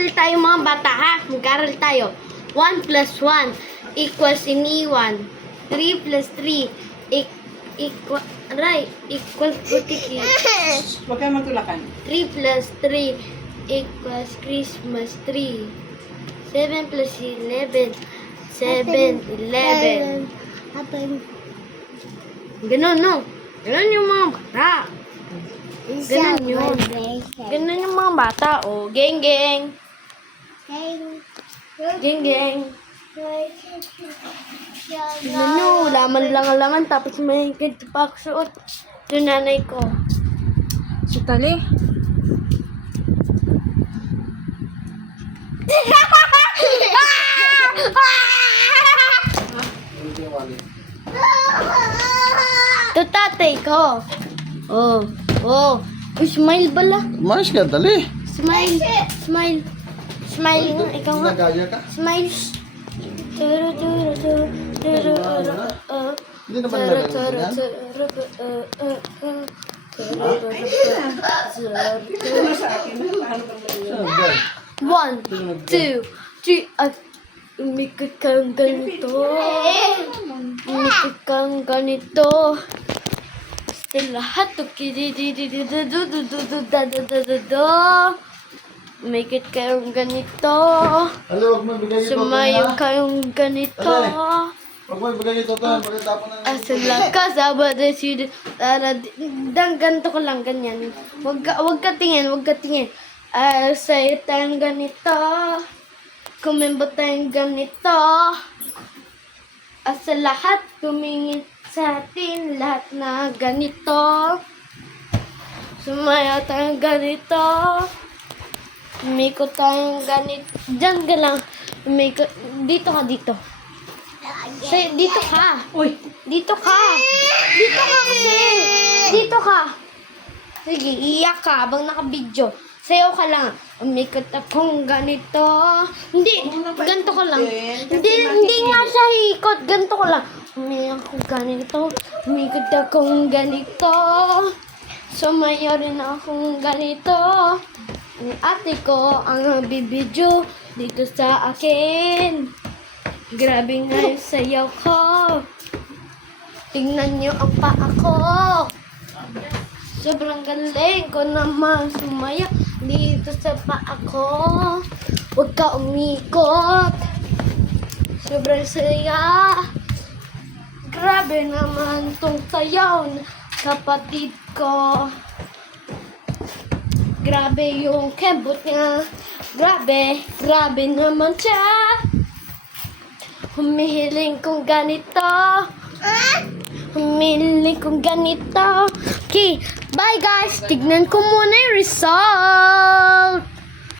mag-aral tayo mga bata ha. Mag-aral tayo. 1 plus 1 equals iniwan. 3 plus 3 equals butiki. Huwag kayo magtulakan. 3 plus 3 equals Christmas tree. 7 plus 11. 7, 11. Ganun, no? Ganun yung mga bata. Ganun yun. Ganun yung mga bata. O, geng, geng. Geng, geng. Ano, laman lang ang laman. Tapos may ganito pa ako suot. Yung nanay ko. Si Tali. Ito tatay ko. Oh, oh. Uy, smile bala. Umayos ka, dali. Smile. Smile. Smile nga. Ikaw nga. Nagaya ka? Smile. Turu, turu, turu, turu, Hindi naman nalagay yan. One, two, three. Umikot kang ganito. Umikot kang ganito. Basta lahat. Umikot kayong ganito. Ano, huwag mo ibigay ito. Sumayo kayong ganito. Huwag mo ibigay ito, Ton. Pagkatapon na Asala ka sa badasid. Ganito ko lang, ganyan. Wag ka tingin, wag ka tingin. Sa'yo tayong ganito. Kumembo tayong ganito. Sa lahat, tumingin sa atin lahat na ganito. Sumaya tayong ganito. Umikot tayong ganito. Diyan ka lang. Umikot. Dito ka, dito. Dito ka. Uy! Dito ka. Dito ka kasi. Dito ka. Sige, iyak ka habang naka-video. Sayaw ka lang. Umikot akong ganito. Hindi, ganito ko lang. Hindi nga siya ikot. Ganito ko lang. Umikot akong ganito. Umikot akong ganito. Sumayaw rin akong ganito. Ang ate ko ang bibidyo dito sa akin. Grabe nga yung sayaw ko. Tingnan nyo ang paa ko. Sobrang galing ko naman sumaya dito sa paa ko. Huwag ka umikot. Sobrang saya. Grabe naman tong sayaw na kapatid ko. Grabe yung kembot niya. Grabe naman siya. Humihiling kong ganito. Humihiling kong ganito. Okay, bye guys. Tignan ko muna yung result.